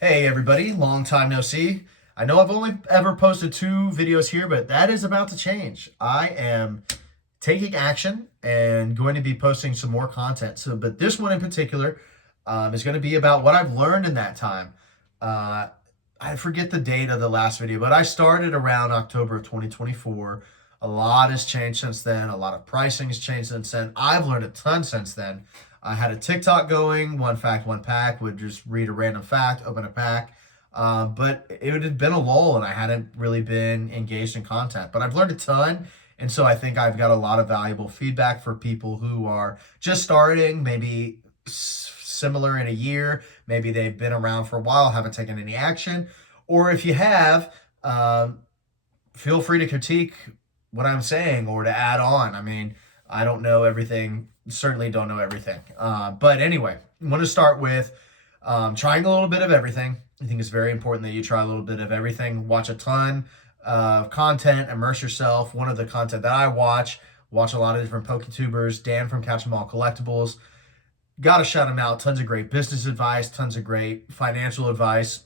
Hey everybody, long time no see. I know I've only ever posted 2 videos here, but that is about to change. I am taking action and going to be posting some more content. But this one in particular is going to be about what I've learned in that time. Uh, I forget the date of the last video, but I started around October of 2024. A lot has changed since then. A lot of pricing has changed since then. I've learned a ton since then. I had a TikTok going, one fact, one pack, would just read a random fact, open a pack. But it had been a lull and I hadn't really been engaged in content. But I've learned a ton. And so I think I've got a lot of valuable feedback for people who are just starting, maybe similar in a year, maybe they've been around for a while, haven't taken any action. Or if you have, feel free to critique what I'm saying or to add on. I mean, I don't know everything, certainly don't know everything. But anyway, I'm going to start with trying a little bit of everything. I think it's very important that you try a little bit of everything. Watch a ton of content, immerse yourself. One of the content that I watch a lot of different PokeTubers. Dan from Catch 'em All Collectibles. Got to shout him out. Tons of great business advice, tons of great financial advice.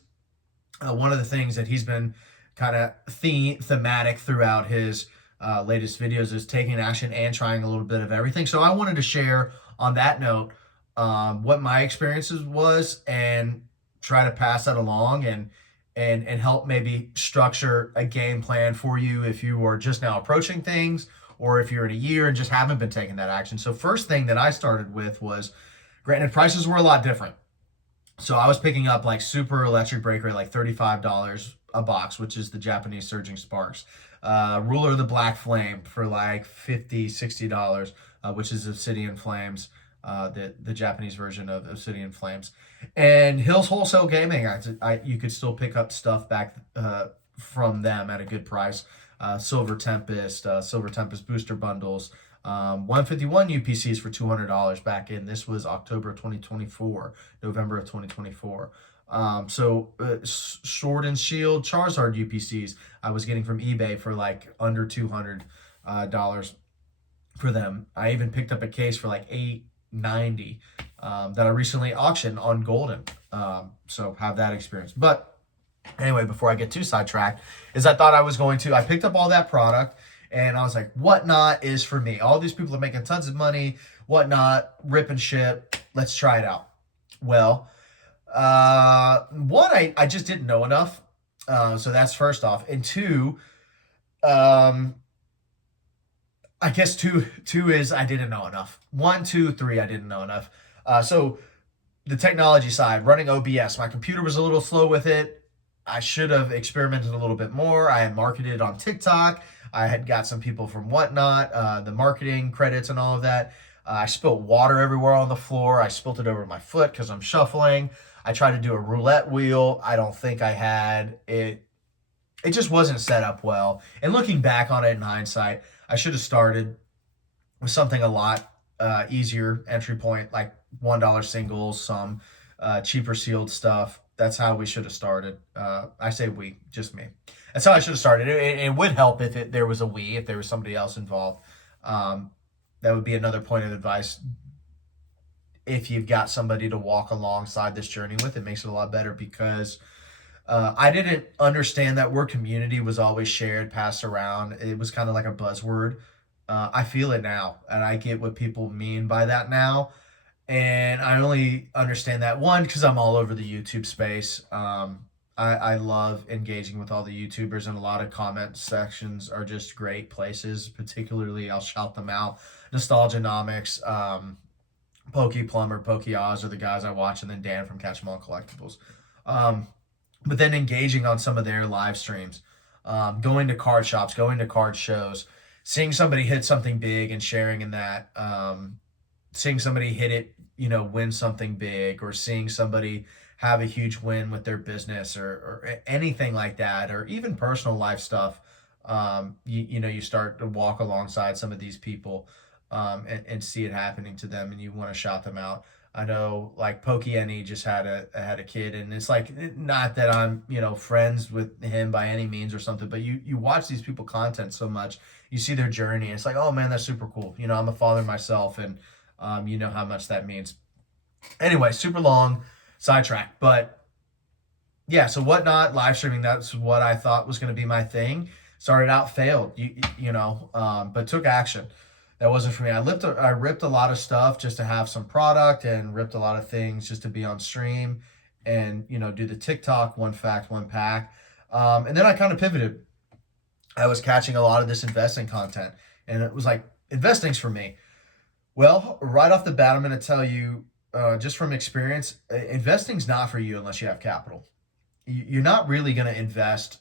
One of the things that he's been kind of thematic throughout his latest videos is taking action and trying a little bit of everything. So I wanted to share on that note what my experiences was and try to pass that along and help maybe structure a game plan for you if you are just now approaching things or if you're in a year and just haven't been taking that action. So first thing that I started with was, granted, prices were a lot different. So I was picking up like super electric breaker, like $35 a box, which is the Japanese Surging Sparks. Ruler of the Black Flame for like $50, $60, which is Obsidian Flames, the Japanese version of Obsidian Flames. And Hills Wholesale Gaming, you could still pick up stuff back from them at a good price. Silver Tempest booster bundles, 151 UPCs for $200 back in. This was October of 2024, November of 2024. Sword and Shield Charizard UPCs I was getting from eBay for like under $200 for them. I even picked up a case for like $890 that I recently auctioned on Golden. So have that experience. But anyway, before I get too sidetracked, is I picked up all that product and I was like, Whatnot is for me. All these people are making tons of money. Whatnot, rip and ship. Let's try it out. Well, one, I just didn't know enough. So that's first off. And two, um, I guess two is I didn't know enough. One, two, three, I didn't know enough. So the technology side, running OBS, my computer was a little slow with it. I should have experimented a little bit more. I had marketed on TikTok. I had got some people from Whatnot, the marketing credits and all of that. I spilled water everywhere on the floor. I spilled it over my foot because I'm shuffling. I tried to do a roulette wheel. I don't think I had it. It just wasn't set up well. And looking back on it in hindsight, I should have started with something a lot easier entry point, like $1 singles, some cheaper sealed stuff. That's how we should have started. I say we, just me. That's how I should have started. It would help if there was a we, if there was somebody else involved. Um, that would be another point of advice. If you've got somebody to walk alongside this journey with, it makes it a lot better because I didn't understand that word community was always shared, passed around. It was kind of like a buzzword. I feel it now, and I get what people mean by that now. And I only understand that one because I'm all over the YouTube space. I love engaging with all the YouTubers, and a lot of comment sections are just great places. Particularly, I'll shout them out: Nostalgianomics, Poke Plumber, Poke Oz are the guys I watch, and then Dan from Catch 'em All Collectibles. Um, but then engaging on some of their live streams, going to card shops, going to card shows, seeing somebody hit something big and sharing in that, seeing somebody hit it, win something big, or seeing somebody have a huge win with their business or anything like that, or even personal life stuff. You start to walk alongside some of these people and see it happening to them, and you want to shout them out. I know, like Pokey just had a kid, and it's like, not that I'm friends with him by any means or something, but you watch these people content so much, you see their journey, and it's like, oh man, that's super cool. I'm a father myself, and you know how much that means. Anyway, super long sidetrack, but yeah, so Whatnot live streaming, that's what I thought was going to be my thing. Started out, failed, but took action. That wasn't for me. I ripped a lot of stuff just to have some product, and ripped a lot of things just to be on stream, and do the TikTok one fact one pack. And then I kind of pivoted. I was catching a lot of this investing content, and it was like, investing's for me. Well, right off the bat, I'm going to tell you, just from experience, investing's not for you unless you have capital. You're not really going to invest.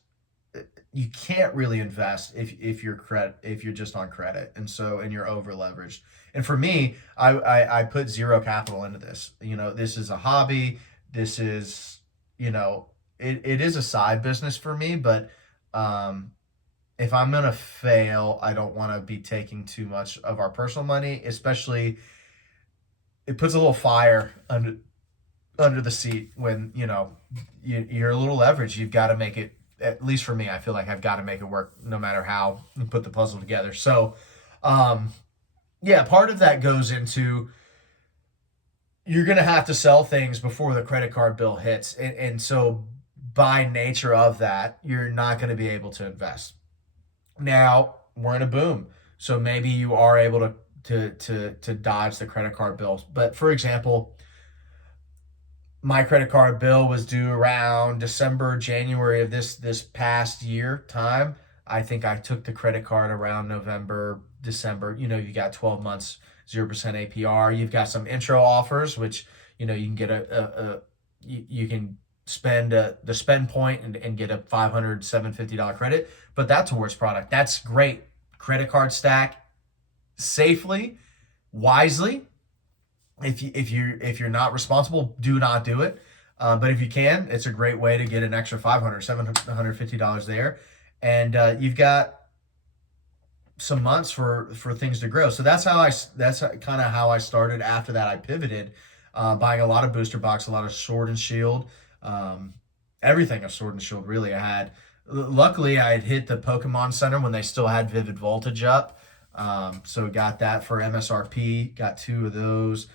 You can't really invest if you're just on credit, and you're over leveraged. And for me, I put zero capital into this. This is a hobby. This is, it is a side business for me, but um, if I'm gonna fail, I don't want to be taking too much of our personal money, especially. It puts a little fire under the seat when you're a little leveraged. You've got to make it. At least for me, I feel like I've got to make it work no matter how you put the puzzle together. So, um, yeah, part of that goes into, you're gonna have to sell things before the credit card bill hits, and so by nature of that, you're not going to be able to invest. Now we're in a boom, so maybe you are able to dodge the credit card bills. But for example, my credit card bill was due around December, January of this past year time. I think I took the credit card around November, December. You got 12 months, 0% APR. You've got some intro offers, which you can get you can spend the spend point and get a $500 $750 credit. But that's a worse product. That's great. Credit card stack safely, wisely. If you're not responsible, do not do it. But if you can, it's a great way to get an extra $500 $750 there, and you've got some months for things to grow. So that's kind of how I started. After that, I pivoted, buying a lot of booster box, a lot of Sword and Shield, um, everything of Sword and Shield. Really, I had. Luckily, I had hit the Pokemon Center when they still had Vivid Voltage up. So got that for MSRP. Got two of those.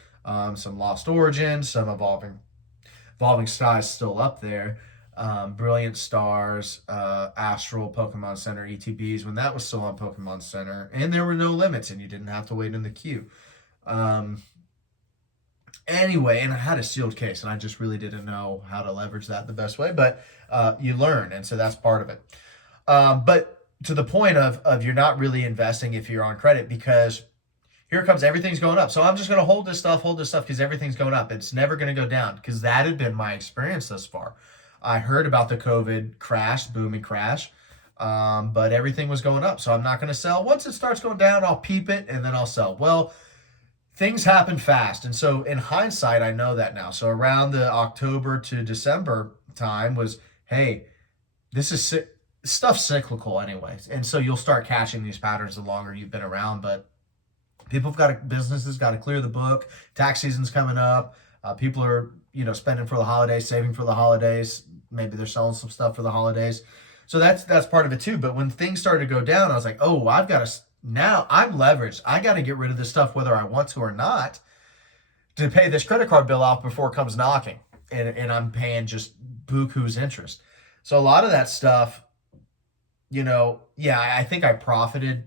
Some Lost Origins, some Evolving Skies still up there. Brilliant Stars, Astral, Pokemon Center, ETBs when that was still on Pokemon Center, and there were no limits, and you didn't have to wait in the queue. Um, anyway, and I had a sealed case, and I just really didn't know how to leverage that the best way, but you learn, and so that's part of it. But to the point of you're not really investing if you're on credit, because here it comes, everything's going up. So I'm just going to hold this stuff because everything's going up. It's never going to go down, because that had been my experience thus far. I heard about the COVID crash, boom and crash, but everything was going up. So I'm not going to sell. Once it starts going down, I'll peep it and then I'll sell. Well, things happen fast. And so in hindsight, I know that now. So around the October to December time was, hey, this is stuff cyclical anyways. And so you'll start catching these patterns the longer you've been around. But businesses got to clear the book. Tax season's coming up. People are, spending for the holidays, saving for the holidays. Maybe they're selling some stuff for the holidays. So that's part of it too. But when things started to go down, I was like, oh, I've got to, now I'm leveraged. I got to get rid of this stuff whether I want to or not, to pay this credit card bill off before it comes knocking. And I'm paying just buku's interest. So a lot of that stuff, I think I profited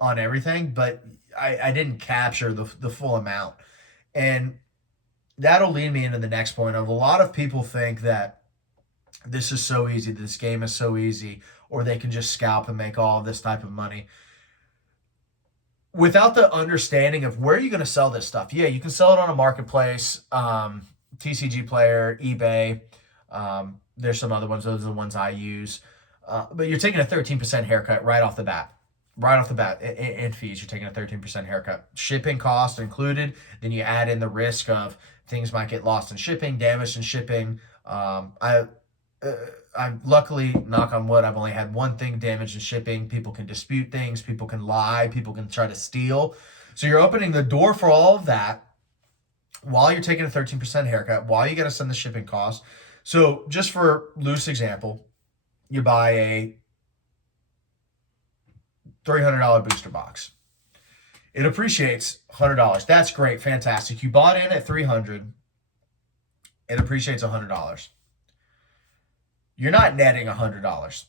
on everything, but I didn't capture the full amount. And that'll lead me into the next point of, a lot of people think that this is so easy, this game is so easy, or they can just scalp and make all of this type of money without the understanding of where you're going to sell this stuff. Yeah, you can sell it on a marketplace, TCG Player, eBay. There's some other ones. Those are the ones I use. But you're taking a 13% haircut right off the bat. In fees, you're taking a 13% haircut. Shipping cost included. Then you add in the risk of things might get lost in shipping, damaged in shipping. I'm luckily, knock on wood, I've only had one thing damaged in shipping. People can dispute things. People can lie. People can try to steal. So you're opening the door for all of that while you're taking a 13% haircut, while you got to send the shipping costs. So just for loose example, you buy a $300 booster box. It appreciates $100. That's great, fantastic. You bought in at $300. It appreciates $100. you're not netting $100.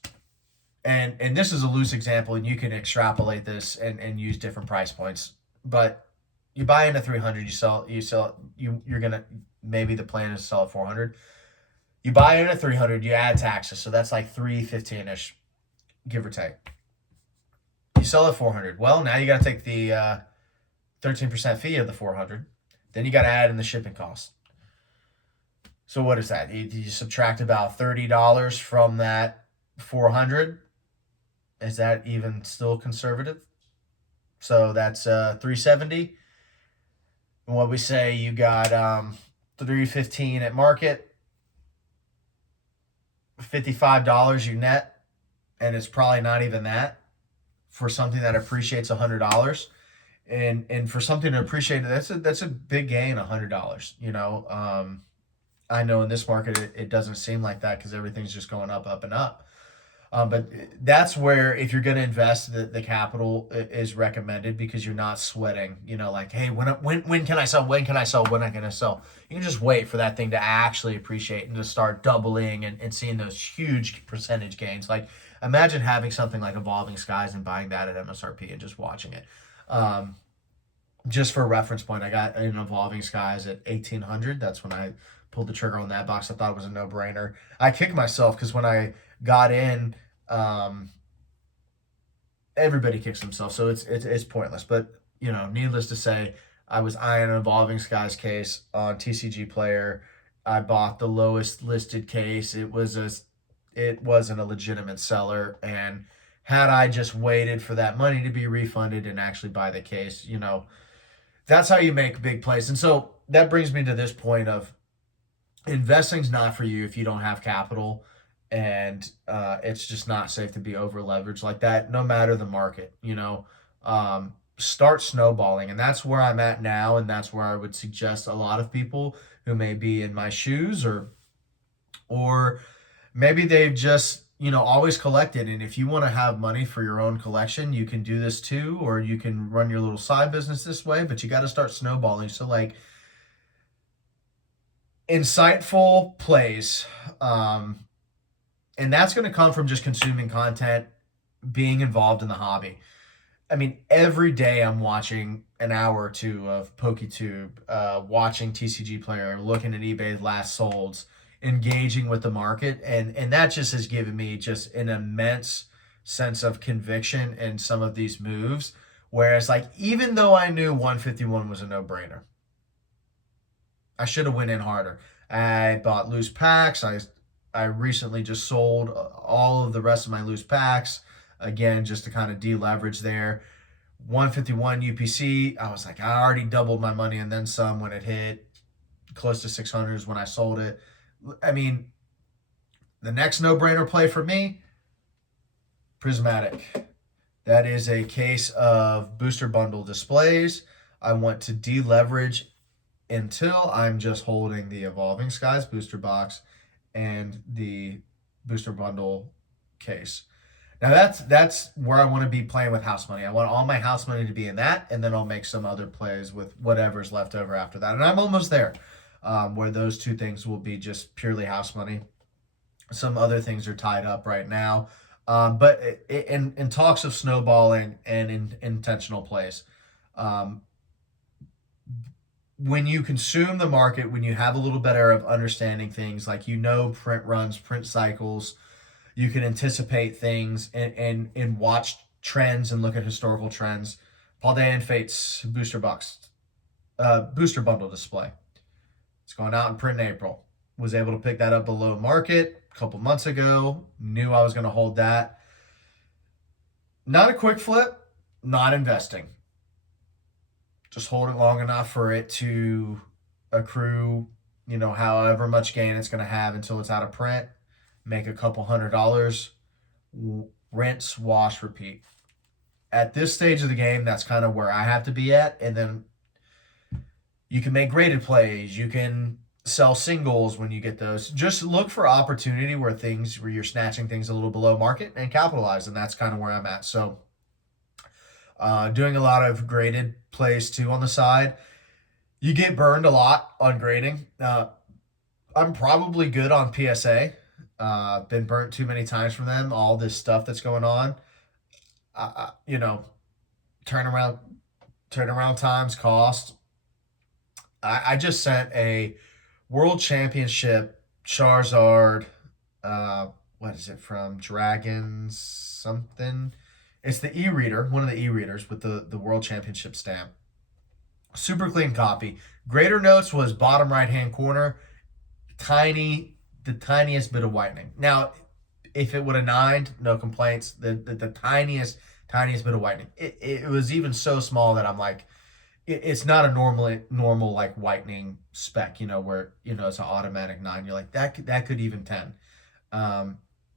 And this is a loose example, and you can extrapolate this and use different price points. But you buy into 300, you're gonna, maybe the plan is to sell at 400. You buy in at 300, you add taxes, so that's like 315 ish, give or take. You sell at 400. Well, now you got to take the 13% fee of the 400. Then you got to add in the shipping cost. So what is that? You subtract about $30 from that 400. Is that even still conservative? So that's 370. And what we say, you got 315 at market. $55 you net, and it's probably not even that for something that appreciates $100. And for something to appreciate, that's a big gain, $100. I know in this market it doesn't seem like that because everything's just going up and up. But that's where, if you're going to invest, the capital is recommended, because you're not sweating. Like, hey, when can I sell? When can I sell? When am I going to sell? You can just wait for that thing to actually appreciate and to start doubling and seeing those huge percentage gains. Like, imagine having something like Evolving Skies and buying that at MSRP and just watching it. Just for a reference point, I got an Evolving Skies at 1,800. That's when I pulled the trigger on that box. I thought it was a no-brainer. I kicked myself because when I got in, everybody kicks themselves, so it's pointless. But needless to say, I was eyeing an Evolving Skies case on TCG Player. I bought the lowest listed case. It wasn't a legitimate seller, and had I just waited for that money to be refunded and actually buy the case, that's how you make big plays. And so that brings me to this point of, investing's not for you if you don't have capital, and it's just not safe to be over leveraged like that, no matter the market. Start snowballing, and that's where I'm at now, and that's where I would suggest a lot of people who may be in my shoes, or maybe they've just always collected. And if you want to have money for your own collection, you can do this too, or you can run your little side business this way, but you got to start snowballing. So, like, insightful plays, and that's going to come from just consuming content, being involved in the hobby. I mean, every day I'm watching an hour or two of PokeTube, watching TCG Player, looking at eBay last solds, engaging with the market, and that just has given me just an immense sense of conviction in some of these moves. Whereas, like, even though I knew 151 was a no-brainer, I should have went in harder. I bought loose packs. I recently just sold all of the rest of my loose packs, again, just to kind of deleverage there. 151 UPC, I was like, I already doubled my money and then some when it hit close to 600s when I sold it. I mean, the next no-brainer play for me, Prismatic. That is a case of booster bundle displays. I want to deleverage until I'm just holding the Evolving Skies booster box and the booster bundle case. Now that's where I want to be playing with house money. I want all my house money to be in that, and then I'll make some other plays with whatever's left over after that. And I'm almost there, where those two things will be just purely house money. Some other things are tied up right now. But in talks of snowballing and in intentional plays, when you consume the market, when you have a little better of understanding things, like print runs, print cycles, you can anticipate things and watch trends and look at historical trends. Paldean Fates booster bundle display. It's going out in print in April. Was able to pick that up below market a couple months ago. Knew I was going to hold that. Not a quick flip, not investing. Just hold it long enough for it to accrue, however much gain it's going to have until it's out of print. Make a couple $100, rinse, wash, repeat. At this stage of the game, that's kind of where I have to be at. And then you can make graded plays. You can sell singles when you get those. Just look for opportunity where you're snatching things a little below market and capitalize. And that's kind of where I'm at. So doing a lot of graded plays too on the side. You get burned a lot on grading. I'm probably good on PSA. Been burnt too many times from them. All this stuff that's going on. You know, turnaround turnaround times, cost. I just sent a World Championship Charizard. What is it from? Dragons something. It's the e-reader, one of the e-readers with the World Championship stamp. Super clean copy. Greater Notes was bottom right hand corner, the tiniest bit of whitening. Now, if it would have nined, no complaints. The tiniest bit of whitening. It was even so small that I'm like, it's not a normal like whitening spec, where it's an automatic nine. You're like that could even 10.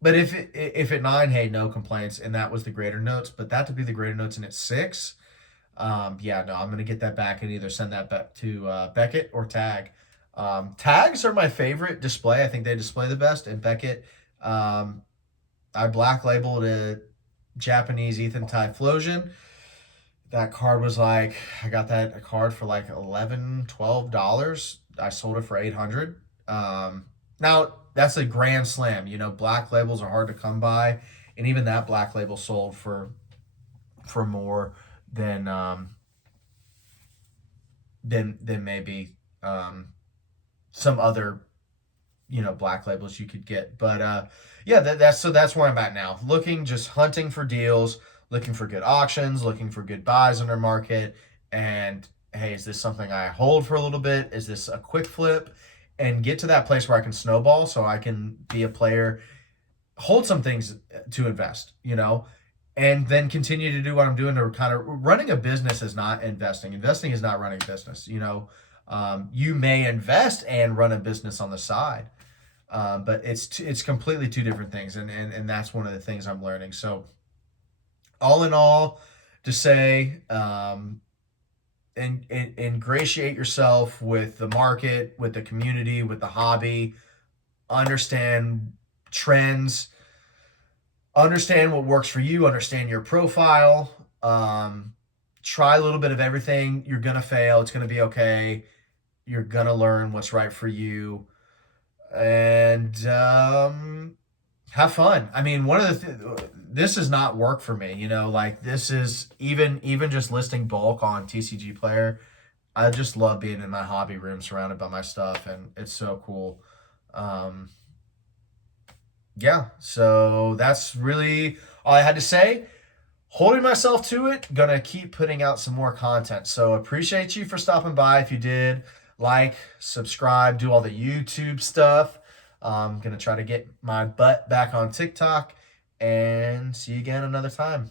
But if it nine, hey, no complaints, and that was the Greater Notes. But that to be the Greater Notes and it's 6. Yeah, no, I'm gonna get that back and either send that back to Beckett or Tag. Tags are my favorite display. I think they display the best. And Beckett, I black labeled a Japanese Ethan Typhlosion. That card was like, I got that a card for like $11, $12. I sold it for 800. Now that's a grand slam. Black labels are hard to come by, and even that black label sold for more than maybe some other black labels you could get. But yeah, that's where I'm at now. Just hunting for deals, looking for good auctions, looking for good buys under market. And hey, is this something I hold for a little bit? Is this a quick flip? And get to that place where I can snowball so I can be a player, hold some things to invest, and then continue to do what I'm doing. To kind of running a business is not investing. Investing is not running a business. You may invest and run a business on the side, but it's completely two different things, and that's one of the things I'm learning. So, all in all, to say, and ingratiate yourself with the market, with the community, with the hobby. Understand trends. Understand what works for you. Understand your profile. Try a little bit of everything. You're gonna fail. It's gonna be okay. You're gonna learn what's right for you, and have fun. I mean, one of the this does not work for me. Like this is even just listing bulk on TCG Player. I just love being in my hobby room, surrounded by my stuff, and it's so cool. Yeah, so that's really all I had to say. Holding myself to it, gonna keep putting out some more content. So appreciate you for stopping by. If you did, like, subscribe, do all the YouTube stuff. I'm gonna try to get my butt back on TikTok, and see you again another time.